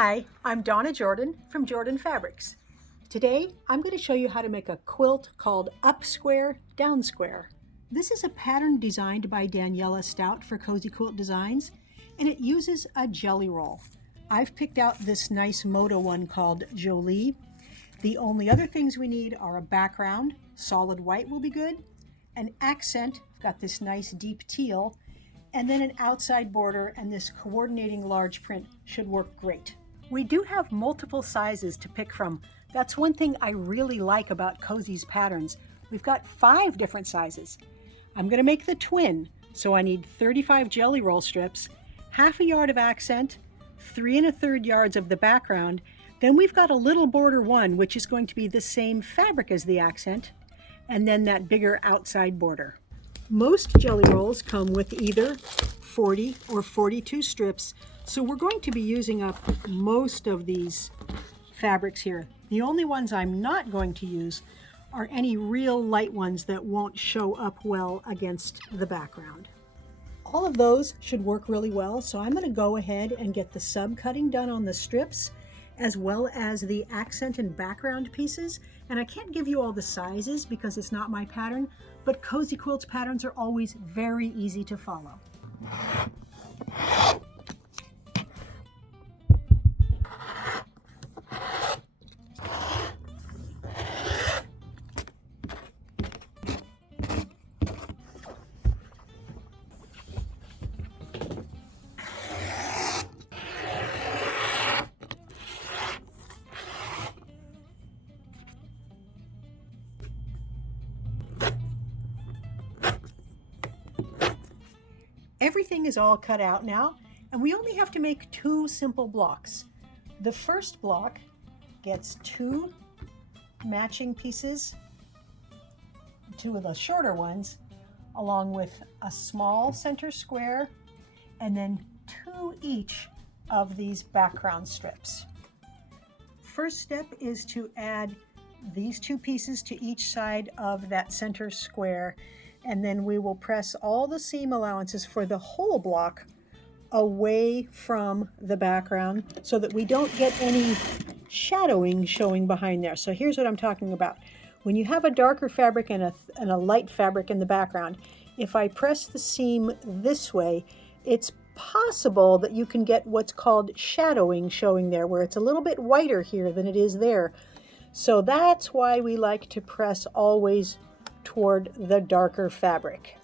Hi, I'm Donna Jordan from Jordan Fabrics. Today I'm going to show you how to make a quilt called Up Square, Down Square. This is a pattern designed by Daniela Stout for Cozy Quilt Designs, and it uses a jelly roll. I've picked out this nice Moda one called Jolie. The only other things we need are a background, solid white will be good, an accent, I've got this nice deep teal, and then an outside border, and this coordinating large print should work great. We do have multiple sizes to pick from. That's one thing I really like about Cozy's patterns. We've got 5 different sizes. I'm going to make the twin, so I need 35 jelly roll strips, half a yard of accent, 3 1/3 yards of the background. Then we've got a little border one, which is going to be the same fabric as the accent, and then that bigger outside border. Most jelly rolls come with either 40 or 42 strips, so we're going to be using up most of these fabrics here. The only ones I'm not going to use are any real light ones that won't show up well against the background. All of those should work really well, so I'm going to go ahead and get the sub-cutting done on the strips, as well as the accent and background pieces. And I can't give you all the sizes because it's not my pattern, but Cozy Quilt's patterns are always very easy to follow. Everything is all cut out now, and we only have to make 2 simple blocks. The first block gets 2 matching pieces, 2 of the shorter ones, along with a small center square, and then 2 each of these background strips. First step is to add these 2 pieces to each side of that center square, and then we will press all the seam allowances for the whole block away from the background so that we don't get any shadowing showing behind there. So here's what I'm talking about. When you have a darker fabric and a light fabric in the background, if I press the seam this way, it's possible that you can get what's called shadowing showing there, where it's a little bit whiter here than it is there. So that's why we like to press always toward the darker fabric.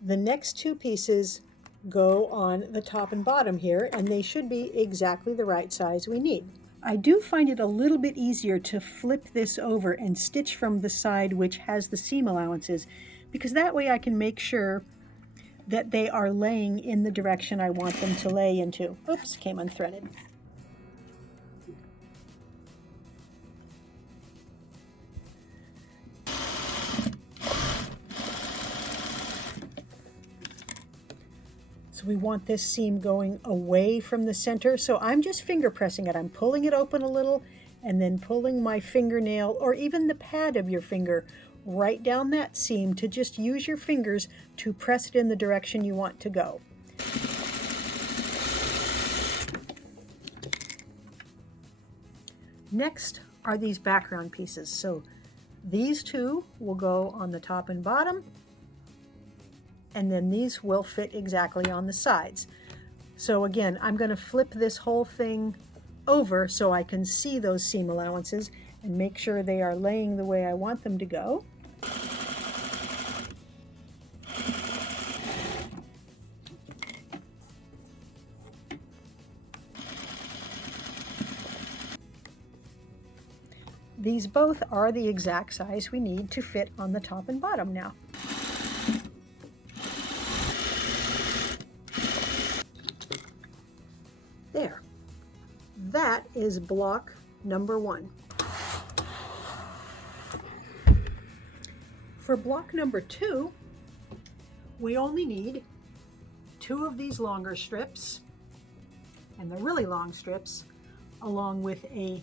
The next 2 pieces go on the top and bottom here, and they should be exactly the right size we need. I do find it a little bit easier to flip this over and stitch from the side which has the seam allowances, because that way I can make sure that they are laying in the direction I want them to lay into. Oops, came unthreaded. So we want this seam going away from the center, so I'm just finger pressing it. I'm pulling it open a little and then pulling my fingernail, or even the pad of your finger, right down that seam to just use your fingers to press it in the direction you want to go. Next are these background pieces. So these 2 will go on the top and bottom, and then these will fit exactly on the sides. So again, I'm going to flip this whole thing over so I can see those seam allowances and make sure they are laying the way I want them to go. These both are the exact size we need to fit on the top and bottom now. There. That is block number 1. For block number 2, we only need 2 of these longer strips and the really long strips, along with a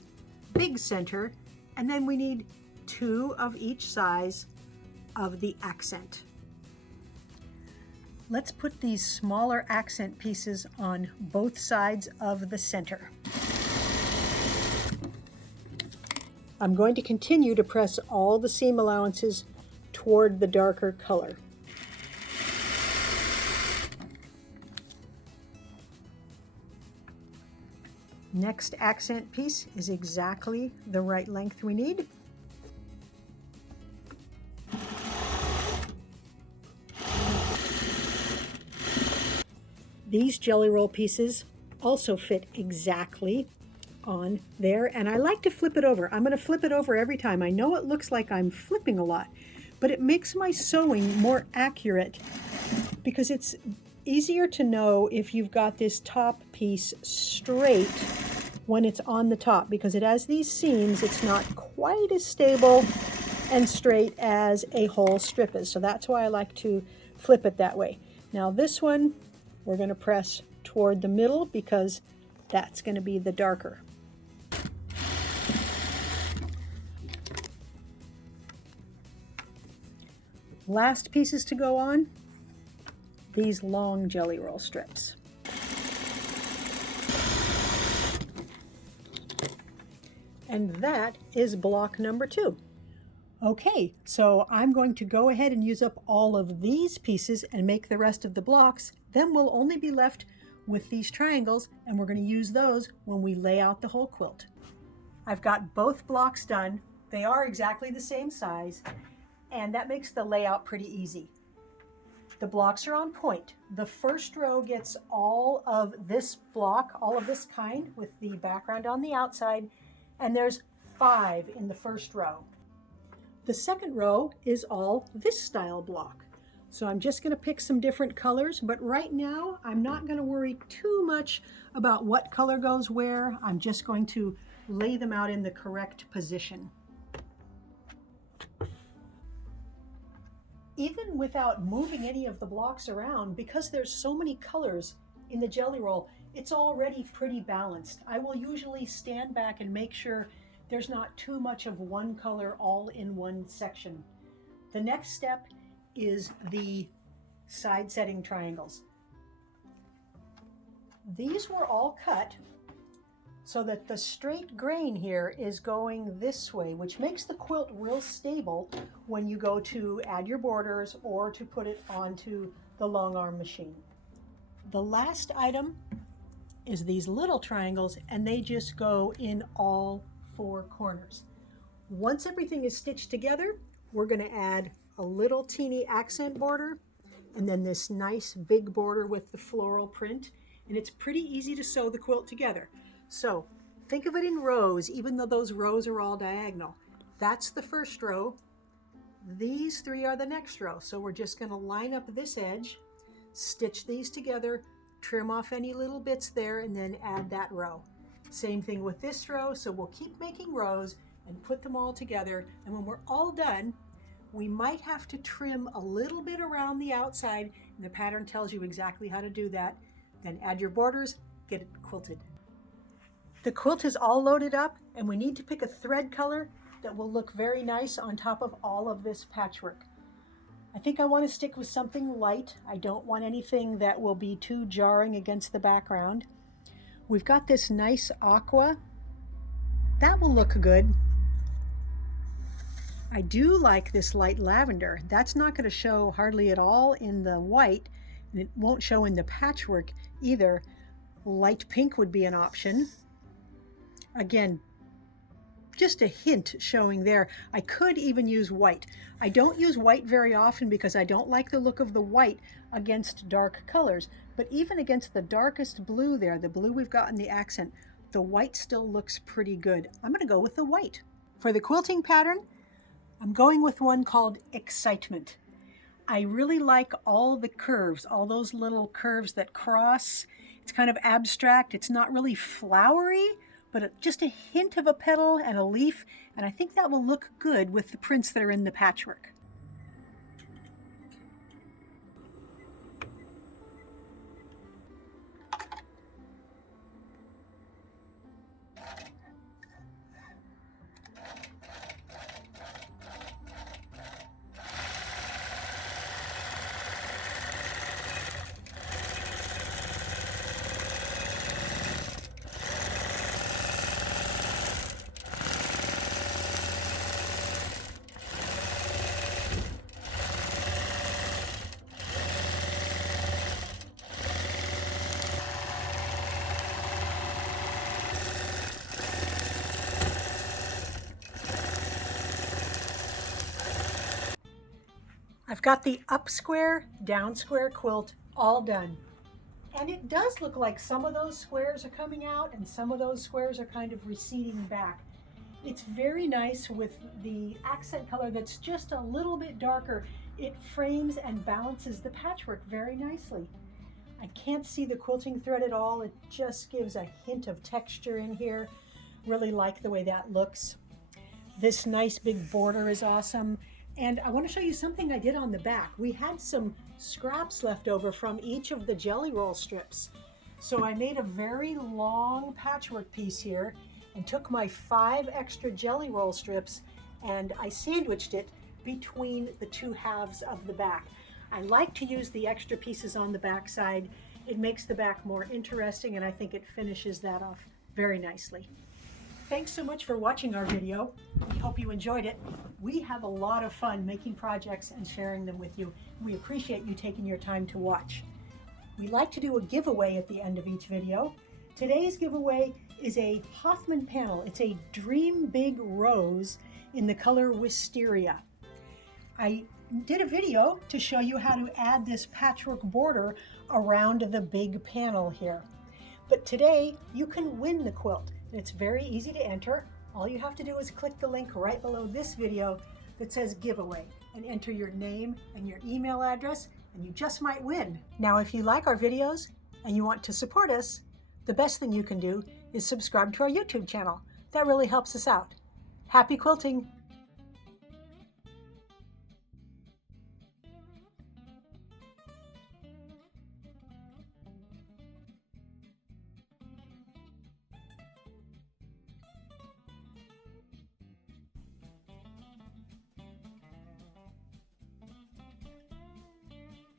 big center, and then we need 2 of each size of the accent. Let's put these smaller accent pieces on both sides of the center. I'm going to continue to press all the seam allowances toward the darker color. Next accent piece is exactly the right length we need. These jelly roll pieces also fit exactly on there, and I like to flip it over. I'm going to flip it over every time. I know it looks like I'm flipping a lot, but it makes my sewing more accurate because it's easier to know if you've got this top piece straight when it's on the top, because it has these seams. It's not quite as stable and straight as a whole strip is, so that's why I like to flip it that way. Now this one we're going to press toward the middle because that's going to be the darker. Last pieces to go on, these long jelly roll strips. And that is block number 2. Okay, so I'm going to go ahead and use up all of these pieces and make the rest of the blocks. Then we'll only be left with these triangles, and we're going to use those when we lay out the whole quilt. I've got both blocks done. They are exactly the same size, and that makes the layout pretty easy. The blocks are on point. The first row gets all of this block, all of this kind, with the background on the outside, and there's 5 in the first row. The second row is all this style block. So I'm just going to pick some different colors, but right now I'm not going to worry too much about what color goes where. I'm just going to lay them out in the correct position. Even without moving any of the blocks around, because there's so many colors in the jelly roll, it's already pretty balanced. I will usually stand back and make sure there's not too much of one color all in one section. The next step is the side setting triangles. These were all cut so that the straight grain here is going this way, which makes the quilt real stable when you go to add your borders or to put it onto the long arm machine. The last item is these little triangles, and they just go in all 4 corners. Once everything is stitched together, we're going to add a little teeny accent border and then this nice big border with the floral print, and it's pretty easy to sew the quilt together. So think of it in rows, even though those rows are all diagonal. That's the first row. These 3 are the next row. So we're just going to line up this edge, stitch these together, trim off any little bits there, and then add that row. Same thing with this row, so we'll keep making rows and put them all together, and when we're all done, we might have to trim a little bit around the outside, and the pattern tells you exactly how to do that. Then add your borders, get it quilted. The quilt is all loaded up, and we need to pick a thread color that will look very nice on top of all of this patchwork. I think I want to stick with something light. I don't want anything that will be too jarring against the background. We've got this nice aqua. That will look good. I do like this light lavender. That's not going to show hardly at all in the white, and it won't show in the patchwork either. Light pink would be an option. Again, just a hint showing there. I could even use white. I don't use white very often because I don't like the look of the white against dark colors, but even against the darkest blue there, the blue we've got in the accent, the white still looks pretty good. I'm going to go with the white. For the quilting pattern, I'm going with one called Excitement. I really like all the curves, all those little curves that cross. It's kind of abstract. It's not really flowery, but just a hint of a petal and a leaf, and I think that will look good with the prints that are in the patchwork. I've got the up square, down square quilt all done. And it does look like some of those squares are coming out and some of those squares are kind of receding back. It's very nice with the accent color that's just a little bit darker. It frames and balances the patchwork very nicely. I can't see the quilting thread at all. It just gives a hint of texture in here. Really like the way that looks. This nice big border is awesome. And I want to show you something I did on the back. We had some scraps left over from each of the jelly roll strips. So I made a very long patchwork piece here and took my 5 extra jelly roll strips and I sandwiched it between the 2 halves of the back. I like to use the extra pieces on the back side. It makes the back more interesting and I think it finishes that off very nicely. Thanks so much for watching our video. We hope you enjoyed it. We have a lot of fun making projects and sharing them with you. We appreciate you taking your time to watch. We like to do a giveaway at the end of each video. Today's giveaway is a Hoffman panel. It's a Dream Big Rose in the color Wisteria. I did a video to show you how to add this patchwork border around the big panel here. But today you can win the quilt. It's very easy to enter. All you have to do is click the link right below this video that says giveaway and enter your name and your email address and you just might win. Now if you like our videos and you want to support us, the best thing you can do is subscribe to our YouTube channel. That really helps us out. Happy quilting!